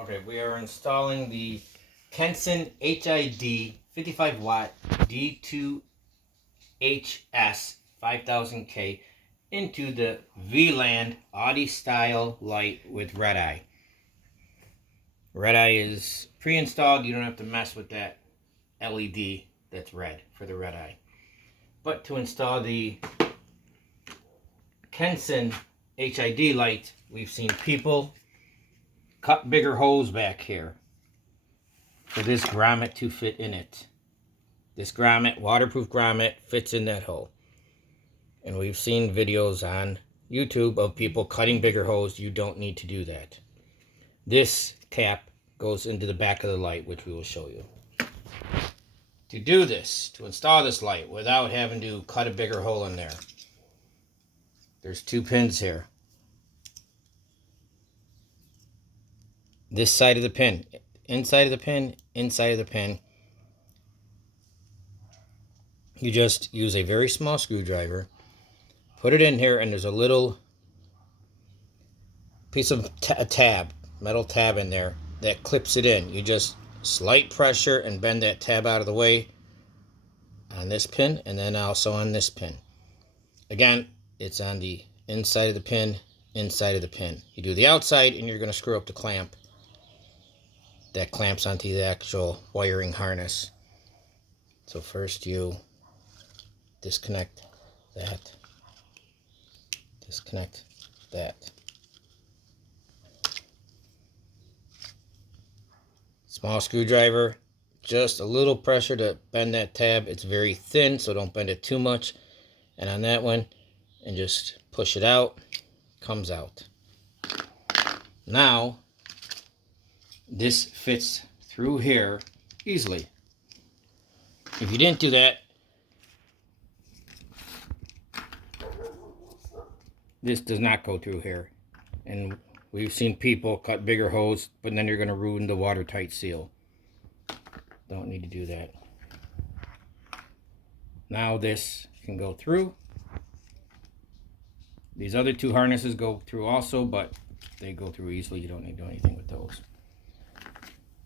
Okay, we are installing the Kenson HID 55 watt D2HS 5000K into the VLAND Audi style light with red eye. Red eye is pre-installed. You don't have to mess with that LED that's red for the red eye. But to install the Kenson HID light, we've seen people cut bigger holes back here for this grommet to fit in it. This grommet, waterproof grommet, fits in that hole. And we've seen videos on YouTube of people cutting bigger holes. You don't need to do that. This tap goes into the back of the light, which we will show you. To do this, to install this light without having to cut a bigger hole in there, there's two pins here. This side of the pin, inside of the pin, inside of the pin. You just use a very small screwdriver, put it in here, and there's a little piece of a tab, metal tab in there that clips it in. You just slight pressure and bend that tab out of the way on this pin, and then also on this pin. Again, it's on the inside of the pin, inside of the pin. You do the outside, and you're going to screw up the clamp that clamps onto the actual wiring harness. So first you disconnect that, disconnect that. Small screwdriver, just a little pressure to bend that tab. It's very thin, so don't bend it too much. And on that one, and just push it out, comes out. Now, this fits through here easily. If you didn't do that, this does not go through here. And we've seen people cut bigger holes, but then you're going to ruin the watertight seal. Don't need to do that. Now this can go through. These other two harnesses go through also, but they go through easily. You don't need to do anything with those.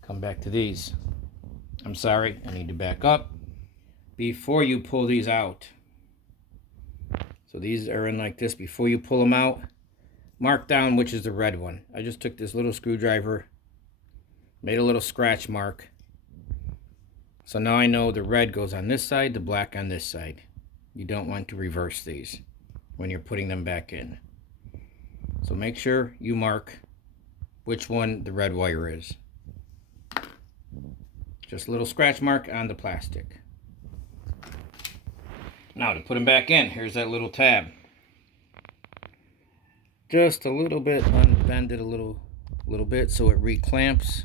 Come back to these. I'm sorry, I need to back up. Before you pull these out, so these are in like this. Before you pull them out, mark down which is the red one. I just took this little screwdriver, made a little scratch mark. So now I know the red goes on this side, the black on this side. You don't want to reverse these when you're putting them back in. So make sure you mark which one the red wire is. Just a little scratch mark on the plastic. Now to put them back in, here's that little tab. Just a little bit, unbend it a little bit so it reclamps.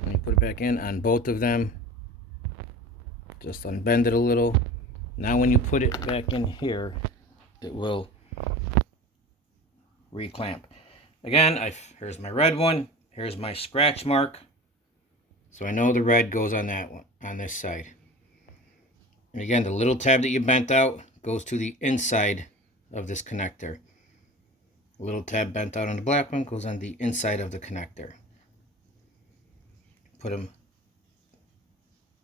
When you put it back in on both of them, just unbend it a little. Now when you put it back in here, it will reclamp. Again, here's my red one, here's my scratch mark. So I know the red goes on that one, on this side. And again, the little tab that you bent out goes to the inside of this connector. The little tab bent out on the black one goes on the inside of the connector. Put them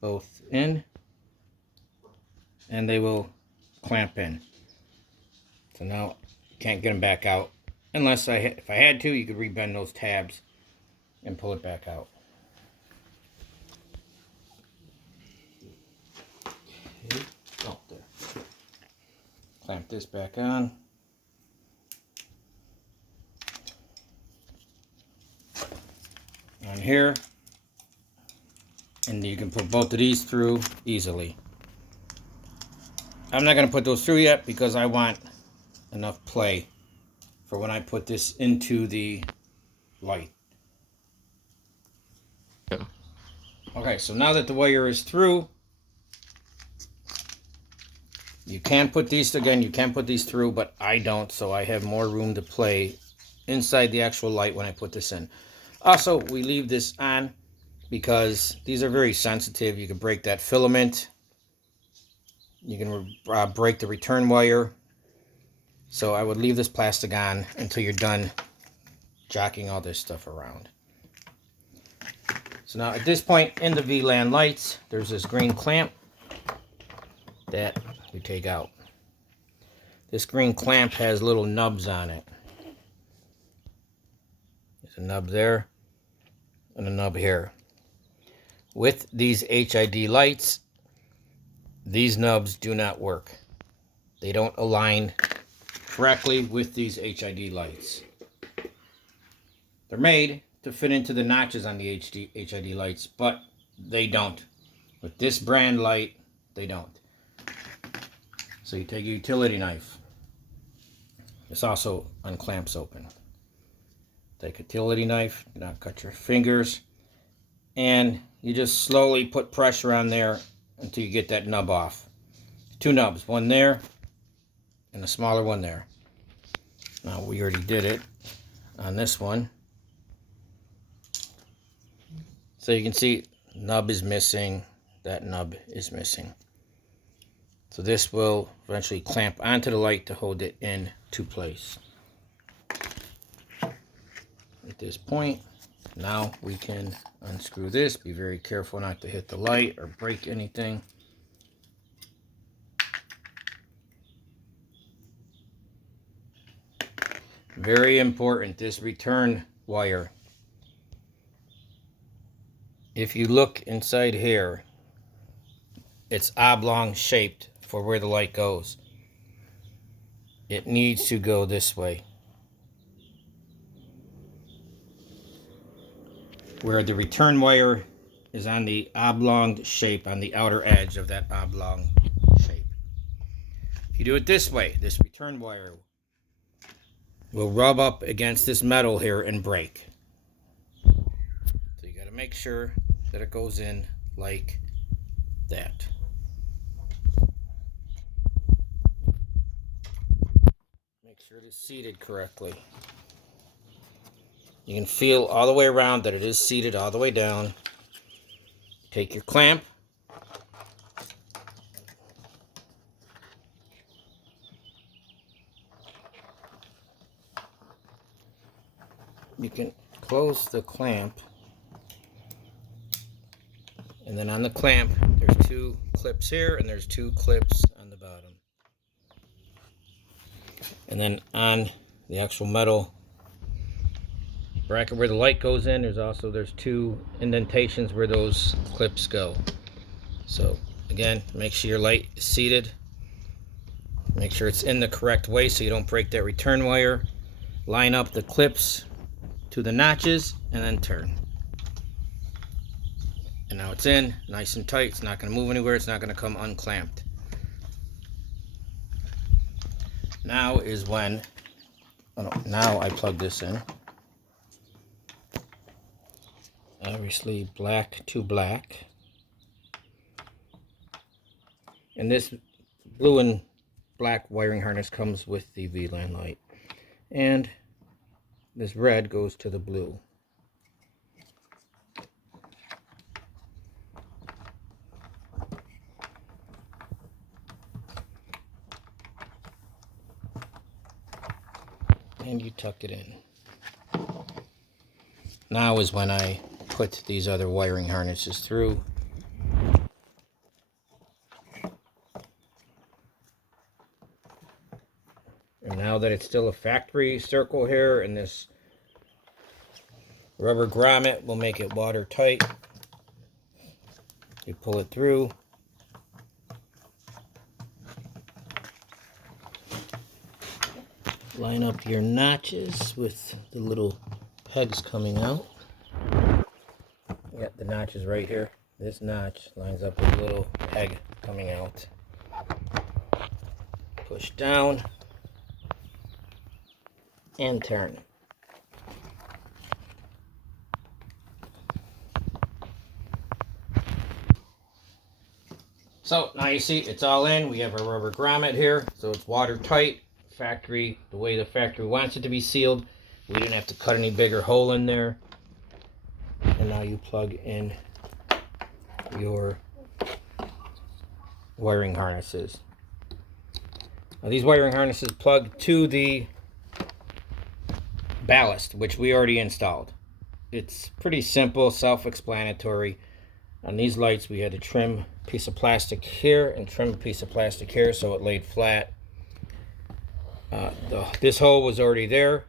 both in, and they will clamp in. So now you can't get them back out. Unless if I had to, you could rebend those tabs and pull it back out. Oh, there. Clamp this back on. On here. And you can put both of these through easily. I'm not going to put those through yet because I want enough play for when I put this into the light. Yeah. Okay, so now that the wire is through, you can put these, again, you can put these through, but I don't, so I have more room to play inside the actual light when I put this in. Also, we leave this on because these are very sensitive. You can break that filament. You can break the return wire. So I would leave this plastic on until you're done jacking all this stuff around. So now at this point in the VLAND lights, there's this green clamp that we take out. This green clamp has little nubs on it. There's a nub there and a nub here. With these HID lights, these nubs do not work. They don't align correctly with these HID lights. They're made to fit into the notches on the HID lights, but they don't. With this brand light, they don't. So you take a utility knife. This also unclamps open. Take a utility knife, do not cut your fingers, and you just slowly put pressure on there until you get that nub off. Two nubs, one there and a smaller one there. Now we already did it on this one. So you can see nub is missing, that nub is missing. So this will eventually clamp onto the light to hold it into place. At this point, now we can unscrew this. Be very careful not to hit the light or break anything. Very important, this return wire. If you look inside here, it's oblong shaped for where the light goes. It needs to go this way. Where the return wire is on the oblong shape, on the outer edge of that oblong shape. If you do it this way, this return wire will rub up against this metal here and break. So you got to make sure that it goes in like that. Make sure it is seated correctly. You can feel all the way around that it is seated all the way down. Take your clamp. You can close the clamp. And then on the clamp, there's two clips here and there's two clips on the bottom. And then on the actual metal bracket where the light goes in, there's two indentations where those clips go. So again, make sure your light is seated. Make sure it's in the correct way so you don't break that return wire. Line up the clips to the notches and then turn. And now it's in, nice and tight. It's not going to move anywhere. It's not going to come unclamped. Now is when, now I plug this in. Obviously black to black. And this blue and black wiring harness comes with the VLAN light. And this red goes to the blue. And you tuck it in. Now is when I put these other wiring harnesses through. And now that it's still a factory circle here, and this rubber grommet will make it watertight, you pull it through. Line up your notches with the little pegs coming out. You got the notches right here. This notch lines up with a little peg coming out. Push down and turn. So now you see it's all in. We have our rubber grommet here, so it's watertight. Factory, the way the factory wants it to be sealed. We didn't have to cut any bigger hole in there. And now you plug in your wiring harnesses. Now these wiring harnesses plug to the ballast, which we already installed. It's pretty simple, self-explanatory. On these lights, we had to trim a piece of plastic here and trim a piece of plastic here so it laid flat. This hole was already there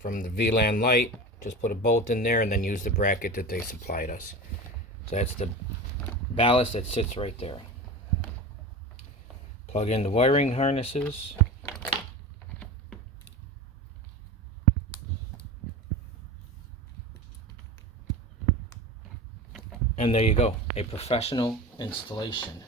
from the VLAND light. Just put a bolt in there and then use the bracket that they supplied us. So that's the ballast that sits right there. Plug in the wiring harnesses. And there you go, a professional installation.